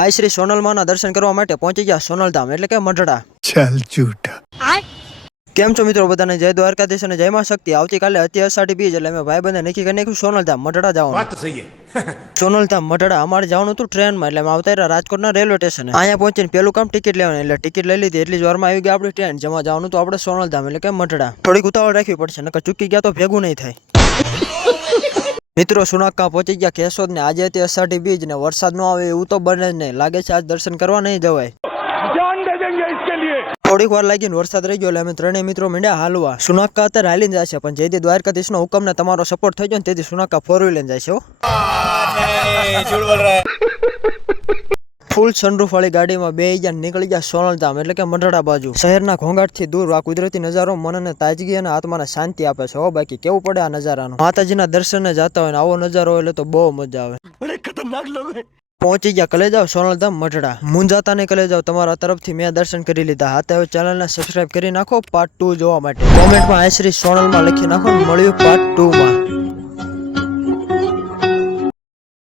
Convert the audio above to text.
આ શ્રી સોનલમાના દર્શન કરવા માટે પહોંચી ગયા સોનલધામ એટલે કે મઢડા. ચાલ જૂઠા. કેમ છો મિત્રો બધાને? જય દ્વારકાધીશ અને જય માં શક્તિ. આવતીકાલે અતિ અષાઢી બીજ એટલે અમે ભાઈ બંને નક્કી કરી નાખ્યું સોનલધામ મઢડા જવાનું. સોનલધામ મઢડા અમારે જવાનું હતું ટ્રેનમાં, એટલે અમે આવતા રહ્યા રાજકોટના રેલવે સ્ટેશને. અહીંયા પહોંચીને પેલું કામ ટિકિટ લેવાની, એટલે ટિકિટ લઈ લીધી. એટલી જ વારમાં આવી ગઈ આપણી ટ્રેન, જેમાં જવાનું હતું આપણે સોનલધામ એટલે કે મઢડા. થોડીક ઉતાવળ રાખવી પડશે, નકર ચૂકી ગયા તો ભેગું નહીં થાય. મિત્રો સુનાકા પહોંચી ગયા કેશોદ ને. આજે હતી અષાઢી બીજ ને વરસાદ ન આવે એવું તો બને જ નહીં. લાગે છે આજ દર્શન કરવા નહીં જવાય. થોડીક વાર લાગીને વરસાદ રહી ગયો એટલે અમે ત્રણેય મિત્રો મીંડ્યા હાલવા. સુનાકા અત્યારે હાલીને જશે, પણ જેથી દ્વારકાધીશનો હુકમ ને તમારો સપોર્ટ થઈ ગયો ને તેથી સુનાકા 4 લઈને જશે. ફૂલ સનરૂફ વાળી ગાડીમાં બે ગયા નીકળી ગયા સોનલધામ એટલે કે મઢડા બાજુ. શહેરના ઘોંઘાટથી દૂર આ કુદરતી નજારો મનને તાજગી અને આત્માને શાંતિ આપે છે. બાકી કેવું પડે આ નજારાનું. માતાજીના દર્શને જતા હોય ને આવો નજારો હોય એટલે તો બહુ મજા આવે. ખતરનાક લોકો પહોંચી ગયા કલેજાવ સોનલધામ મઢડા. મુંજાતા નહીં કલેજાવ, તમારા તરફથી મેં દર્શન કરી લીધા. હાથે હવે ચેનલને સબસ્ક્રાઇબ કરી નાખો પાર્ટ 2 જોવા માટે. કોમેન્ટમાં શ્રી સોનલમાં લખી નાખો. મળ્યું પાર્ટ 2 માં.